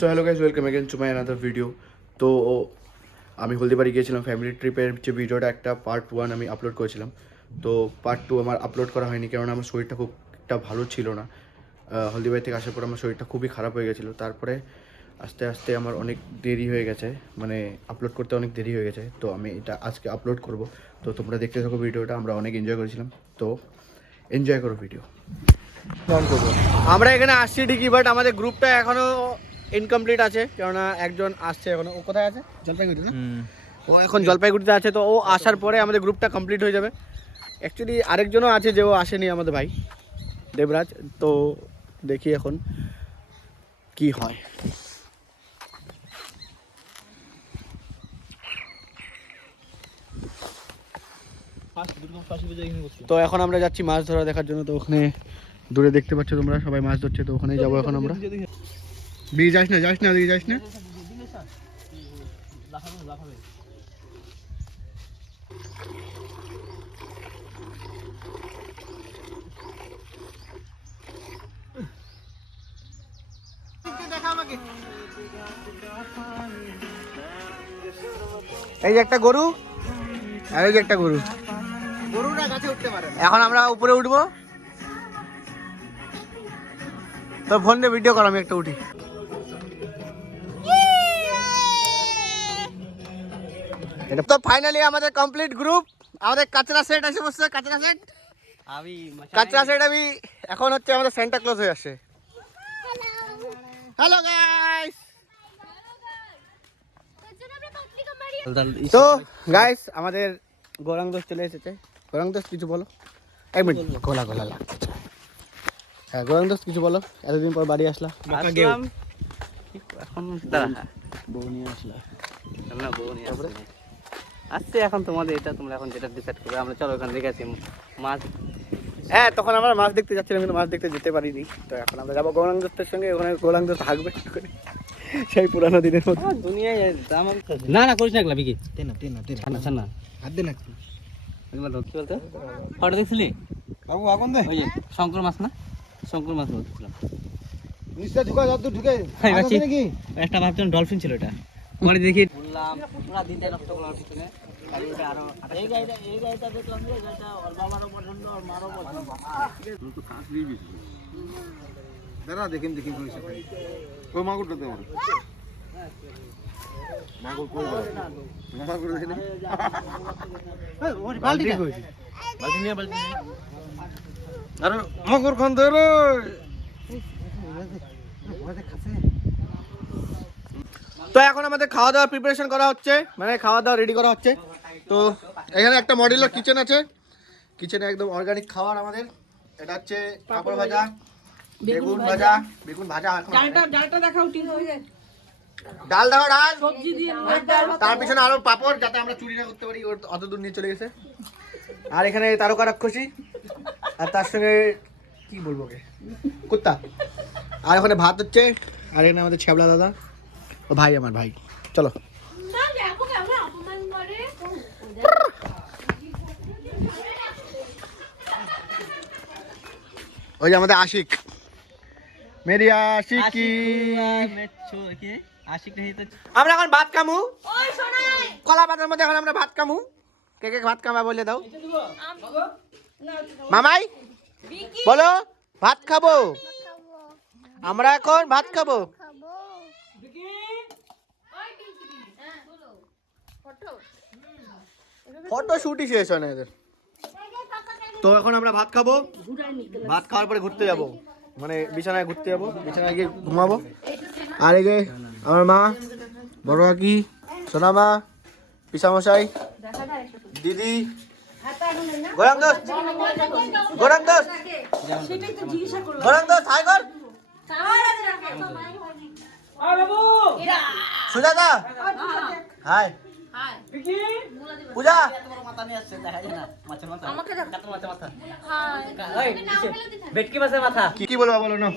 So hello guys, welcome again to my another video. তো আমি হলদিবাড়ি গিয়েছিলাম ফ্যামিলি ট্রিপের যে ভিডিওটা একটা পার্ট 1 আমি আপলোড করেছিলাম। তো পার্ট 2 আমার আপলোড করা হয়নি কারণ আমার শরীরটা খুব একটা ভালো ছিল না। হলদিবাড়ি থেকে আসার পর আমার শরীরটা খুবই খারাপ হয়ে গেছিলো। তারপরে আস্তে আস্তে আমার অনেক দেরি হয়ে গেছে, মানে আপলোড করতে অনেক দেরি হয়ে গেছে। তো আমি এটা আজকে আপলোড করব। তো তোমরা দেখতে থাকো ভিডিওটা। আমরা অনেক এনজয় করেছিলাম, তো এনজয় করো ভিডিও। আমরা এখানে আসছি ঠিকই, বাট আমাদের গ্রুপটা এখনো ইনকমপ্লিট আছে, কেননা একজন আসছে এখনো। ও কোথায় আছে? জলপাইগুড়ি না? ও এখন জলপাইগুড়িতে আছে। তো ও আসার পরে আমাদের গ্রুপটা কমপ্লিট হয়ে যাবে। অ্যাকচুয়ালি আরেকজনও আছে যে ও আসেনি, আমাদের ভাই দেবরাজ। তো দেখি এখন কি হয়। তো এখন আমরা যাচ্ছি মাছ ধরা দেখার জন্য। তো ওখানে দূরে দেখতে পাচ্ছ তোমরা সবাই মাছ ধরছে, তো ওখানেই যাবো এখন আমরা। দিকে যাস না, দিকে যাস না। এই যে একটা গরু আর এই যে একটা গরু। গরুটা গাছে উঠতে পারে। এখন আমরা উপরে উঠবো। তো ফোন দিয়ে ভিডিও কর, আমি একটা উঠি। তো ফাইনালি আমাদের কমপ্লিট গ্রুপ। আমাদের কাচরা সেট এসে বসছে। কাচরা সেট আমি এখন হচ্ছে আমাদের সেন্টা ক্লজ হয়ে আসছে। Hello guys. তো গাইস আমাদের গৌরাং দোষ চলে এসেছে। গৌরাং দোষ কিছু বলো। এক মিনিট, গলা লাগছে। হ্যাঁ গৌরাং দোষ কিছু বলো। এতদিন পর বাড়ি আসলাম। এখন বউ নিয়ে আসলাম। আসছে এখন তোমাদের এটা, তোমরা এখন যেটা ডিসাইড করবে। আমরা চলো ওখান থেকে আছি মাছ। হ্যাঁ তখন আমরা মাছ দেখতে যাচ্ছিলাম, কিন্তু মাছ দেখতে যেতে পারিনি। তো এখন আমরা যাবো গৌরাং দোস্তের সঙ্গে। ওখানে গৌরাং দোস্ত হাঁকবে সেই পুরানো দিনের মতো। দুনিয়ায় না না করিস না এগুলা বিকি। না হাত দে না। এগুলা কি বলতো ফটো দেখছিলি বাবু আগুন দে। ওই যে শঙ্কর মাছ না, শঙ্কর মাছ বলছিলাম। নিশ্চয় ঢুকা যত ঢুকে নাকি একটা ভাবছিলাম ডলফিন ছিল এটা। পরে দেখি বললাম পুরো দিনটা নষ্ট করলাম পিছনে। এই গাড়িটা দেখলাম যে এটা ওর বাবারও পছন্দ, ওর মারও পছন্দ। তো কাজ দিয়ে দিছি দাঁড়া, দেখেন কইছে ভাই কই মাগুরটা দে আমার। মাগুর কই মাগুর দেখেন। এই ওর বালতি কইছি। বালতি নিয়ে আরে মাগুর খান দে রে। তো এখন আমাদের খাওয়া দাওয়ার প্রিপারেশন করা হচ্ছে, মানে খাওয়া দাওয়া রেডি করা হচ্ছে। তো এখানে একটা মডেলার কিচেন আছে। কিচেনে একদম অর্গানিক খাবার আমাদের। এটা হচ্ছে পাপড় ভাজা, বেগুন ভাজা। ডালটা দেখাও, ডাল দাও, ডাল সবজি দিয়ে তার পিছনে আরো পাপড়, যাতে আমরা চুরি না করতে পারি। অত দূর নিয়ে চলে গেছে। আর এখানে তারকা রাক্ষসী, আর তার সঙ্গে কি বলবো কুত্তা। আর ওখানে ভাত হচ্ছে। আর এখানে আমাদের ছ্যাবলা দাদা, ও ভাই, আমার ভাই। চলো ওই যে আমাদের আশিক, মেরি আশিকি। আমরা এখন ভাত খামু কলা পাতার মধ্যে। এখন আমরা ভাত খামু। কে কে ভাত খাবা বলে দাও। মামাই বলো ভাত খাবো। আমরা এখন ভাত খাবো। ফটো শুটই শেষ হয় না এদের। তো এখন আমরা ভাত খাবো। ভাত খাওয়ার পরে ঘুরতে যাব, মানে বিছানায় ঘুরতে যাবো। বিছানায় গিয়ে ঘুমাবো। আর এই যে আমার মা, বড় কাকি, সোনা মা, পিসামশাই, দিদি, গৌরাং দোস্ত হাই কর, সুজাতা হাই, পূজা ভেটকি মাছের মাথা। কি বলবো বলো না।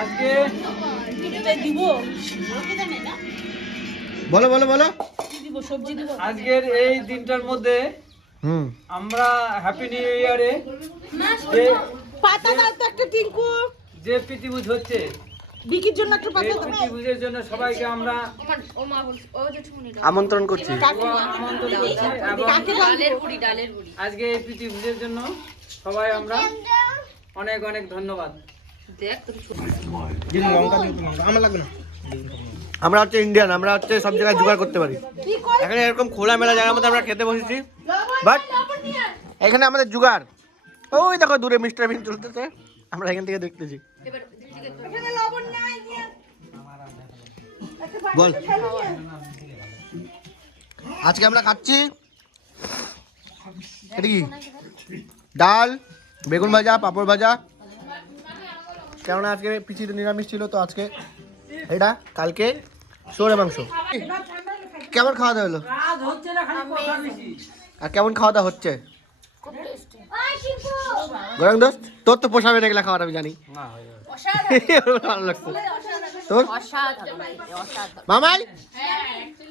আজকে বলো বলো বলো। আজকের এই দিনটার মধ্যে আমরা হ্যাপি নিউ ইয়ারে যে প্রীতিভোজ হচ্ছে বিকির জন্য একটা পাতা দাও। প্রীতি ভোজের জন্য সবাইকে আমরা আমন্ত্রণ করছি। আমন্ত্রণ করছি এবং আজকে এই প্রীতি ভোজের জন্য সবাই আমরা অনেক অনেক ধন্যবাদ। আমরা হচ্ছে ইন্ডিয়ান, আমরা হচ্ছে সব জায়গায় জোগাড় করতে পারি। এখানে এরকম খোলামেলা জায়গার মধ্যে আমরা খেতে বসেছি, বাট এখানে আমাদের জোগাড়। ওই দেখো দূরে মিস্টার বিন চলতেছে, আমরা এখান থেকে দেখতেছি। বল, আজকে আমরা খাচ্ছি এটা কি, ডাল, বেগুন ভাজা, পাঁপড় ভাজা। কেননা আজকে পিছিয়ে নিরামিষ ছিল, তো আজকে এটা, কালকে সরে মাংস। কেমন খাওয়া দাওয়া হলো? আর কেমন খাওয়া দাওয়া হচ্ছে? গরম দোস্ত, তোর তো পোষাবে না এগুলা খাওয়ার, আমি জানি। ভালো লাগছে তোর? মামাই,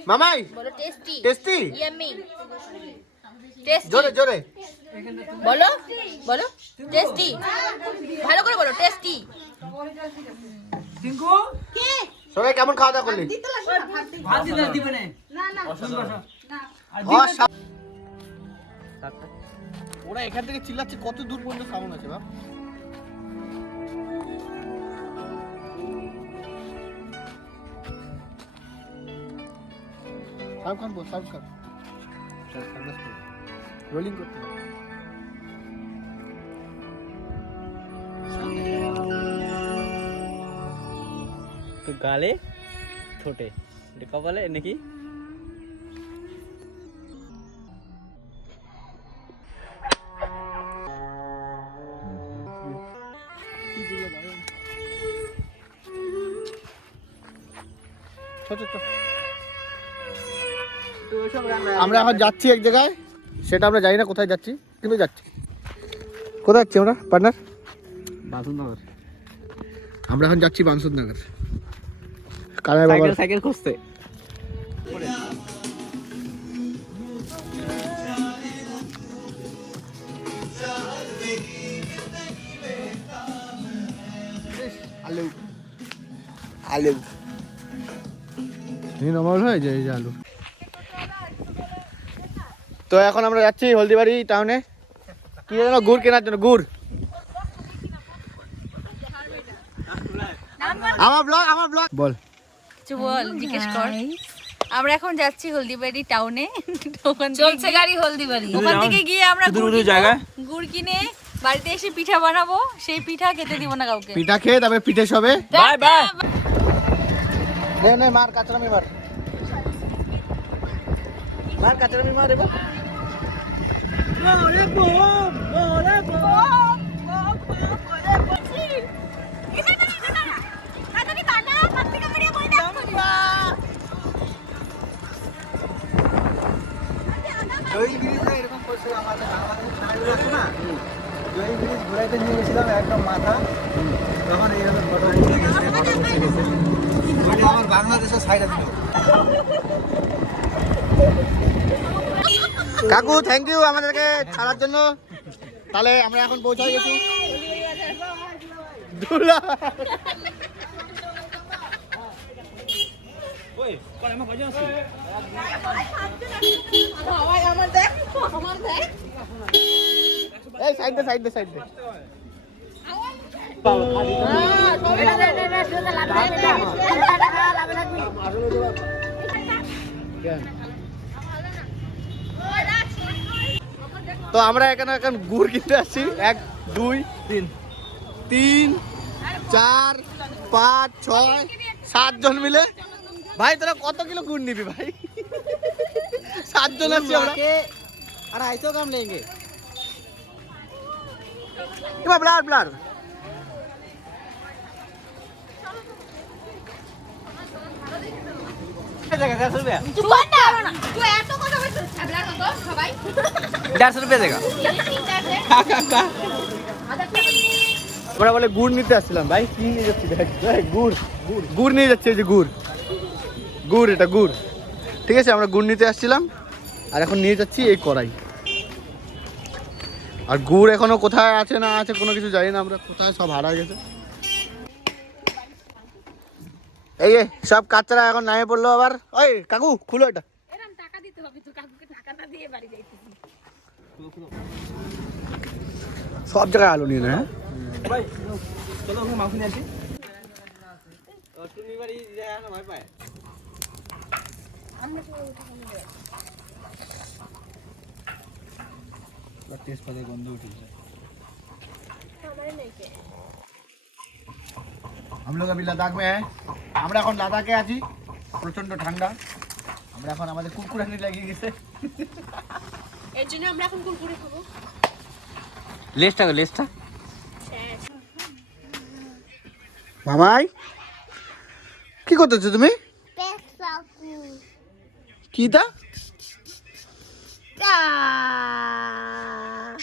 মামাই টেস্টি, জোরে জোরে বলো বলো, টেস্টি, ভালো করে বলো, টেস্টি। সরে কেমন খাওয়া দাওয়া করলি? ভাত দিবে না। ওরা এখান থেকে চিল্লাচ্ছে, কত দূর পর্যন্ত সাউন্ড আছে বাপ। সাউন্ড খান বল, সাউন্ড খান, রোলিং করতে হবে। তো গালে ঠোঁটে কপালে নাকি? আমরা এখন যাচ্ছি এক জায়গায়, সেটা আমরা জানি না কোথায় যাচ্ছি, কিন্তু যাচ্ছি। কোথায় যাচ্ছি আমরা পার্টনার? বাসুনগর। আমরা এখন যাচ্ছি বানসুদনগর, কানাই বাবার সাইকেল খুঁজতে। আলু আলু নর্মাল হয় যে এই যে আলু। তো এখন আমরা যাচ্ছি হলদিবাড়ি টাউনে, কি যেন গুড় কেনার জন্য। গুড়, আমার ব্লগ বল, কিছু বল, জিজ্ঞেস কর। আমরা এখন যাচ্ছি হলদিবাড়ি টাউনে, চলছে গাড়ি হলদিবাড়ি। ওখান থেকে গিয়ে আমরা গুড় কিনে বাড়িতে এসে পিঠা বানাবো, সেই পিঠা খেতে দিব না কাউকে। পিঠা খেয়ে তারপরে পিঠে সবে বাই বাই। নে মার কাঁচরামি, মার কাঁচরামি, মার এবার। ঘুরাইতে নিয়ে গেছিলাম একদম মাথা, তখন এইরকম ফটো আমার বাংলাদেশের সাইডে দিল। কাকু থ্যাংক ইউ আমাদেরকে ছাড়ার জন্য। তাহলে আমরা এখন পৌঁছে গেছি দুলা। এই সাইড দে, সাইড দে, সাইড দে। তো আমরা এখানে এখন গুড় কিনতে আসছি, 1 2 3 3 4 5 6 7 জন মিলে। ভাই তোরা কত কিলো গুড় নিবি ভাই? 7 জন আসছি আমরা। 250 গ্রাম लेंगे। ব্লার ব্লার ₹150 देगा। আমরা বলে গুড় নিতে আসছিলাম ভাই, কি নিয়ে যাচ্ছি দেখ, গুড় গুড় গুড় নিয়ে যাচ্ছি, এই যে গুড় গুড়, এটা গুড়। ঠিক আছে, আমরা গুড় নিতে আসছিলাম, আর এখন নিয়ে যাচ্ছি এই কড়াই। আর গুড় এখনো কোথায় আছে না আছে কোনো কিছু জানি না আমরা, কোথায় সব হারা গেছে। এই যে সব কাচ্চারা এখন নামে পড়লো আবার। ওই কাকু খুলো এটা। সব জায়গায় আলু নিয়ে নেয়। हम लोग अभी लद्दाख में है। আমরা এখন লাদাখে আছি, প্রচন্ড ঠান্ডা। আমরা এখন আমাদের কুরকুরানি লাগিয়ে গেছে, এর জন্য আমরা এখন কুরকুরে খাবো। লেসটা মামাই কি করতেছো তুমি? কিটা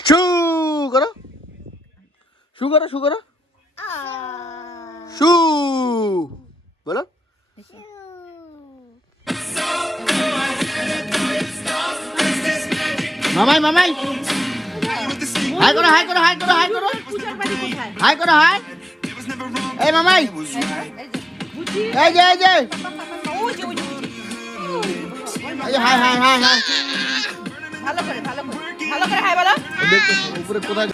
শু করো, শু করো, শু করো, শু বলো। মামাই মামাই হাই করো, হাই করো, হাই করো, হাই করো, হাই করো, হাই। এই মামাই এই যে, এই যে, এই যে, হাই হাই হাই হাই। ভালো করে হাই বলো। দেখতে উপরে কোথায়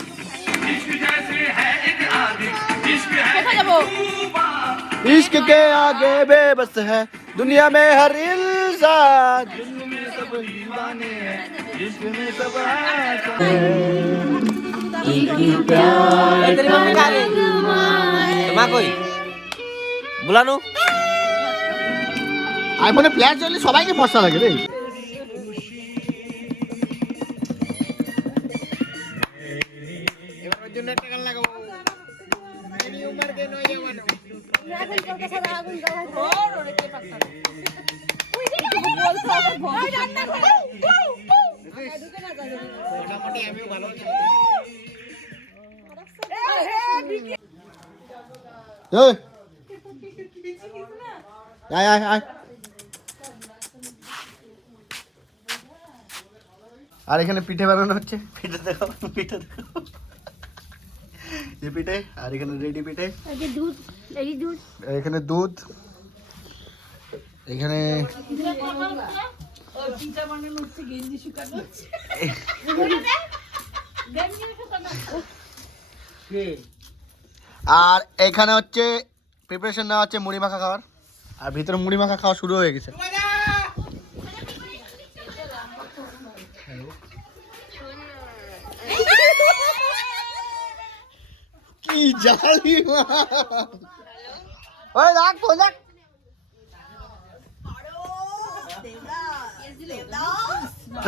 কোথায় যাবো? इश्क के आगे बेबस है दुनिया में हर इंसान, दुनिया में सब दीवाने हैं, इश्क में सब आशिक हैं। तेरी मम्मी कहाँ गई? माँ कोई बुलानो। আইফোনে প্লেয়ার চললে সবাইকে ফর্সা লাগে রে। এবার জন্য একটা গান লাগাবো। এই উমর কে নয় জামানো। এখন কলকাতা সারা আগুন জ্বালায় ঘর ওরে কে পাত্তা দেয়। ওই দিকে বলছো ওই রান্না করে ঢুকে না যায়। মোটামুটি আমিও ভালো আছি। এই আয় আয় আয়। আর এখানে পিঠে বানানো হচ্ছে, পিঠে দেখো, পিঠে দেখো, এই পিঠে। আর এখানে রেডি পিঠে, এখানে দুধ, এখানে আর এখানে হচ্ছে প্রিপারেশন নেওয়া হচ্ছে মুড়ি মাখা খাওয়ার। আর ভিতরে মুড়ি মাখা খাওয়া শুরু হয়ে গেছে। কি জালি মা, ওই রাখ ফোন রাখ।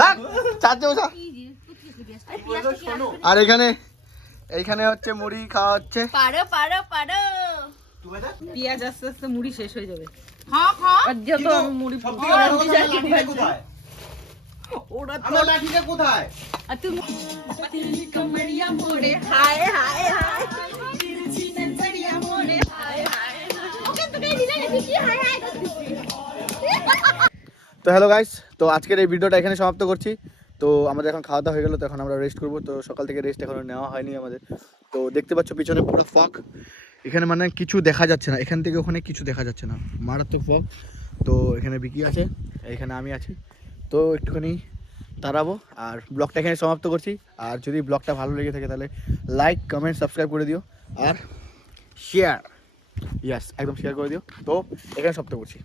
রাখ চাচে বসা। আর এইখানে হচ্ছে মুড়ি খাওয়া হচ্ছে। পারো পারো পারো। পেঁয়াজ আস্তে আস্তে মুড়ি শেষ হয়ে যাবে। হ্যাঁ হ্যাঁ আর যত মুড়ি ওরা আমার লাঠিটা কোথায়? আর তুমি কমড়িয়া মোড়ে হায় হায় হায় মোড়ে হায় হায় ওকে তো গাই দিলে কি হায় হায় তো হ্যালো গাইস, তো আজকের এই ভিডিওটা এখানে সমাপ্ত করছি। তো আমাদের এখন খাওয়া দাওয়া হয়ে গেল, তো এখন আমরা রেস্ট করবো। তো সকাল থেকে রেস্ট এখনো নেওয়া হয়নি আমাদের। তো দেখতে পাচ্ছ পিছনে পুরো ফগ, এখানে মানে কিছু দেখা যাচ্ছে না, এখান থেকে ওখানে কিছু দেখা যাচ্ছে না, মারাত্মক ফগ। তো এখানে বিকি আছে, এখানে আমি আছি। তো একটুখানি তাড়াবো আর ব্লগটা এখানে সমাপ্ত করছি। আর যদি ব্লগটা ভালো লেগে থাকে তাহলে লাইক, কমেন্ট, সাবস্ক্রাইব করে দিও আর শেয়ার, ইয়াস একদম শেয়ার করে দিও। তো এখানে সমাপ্ত করছি।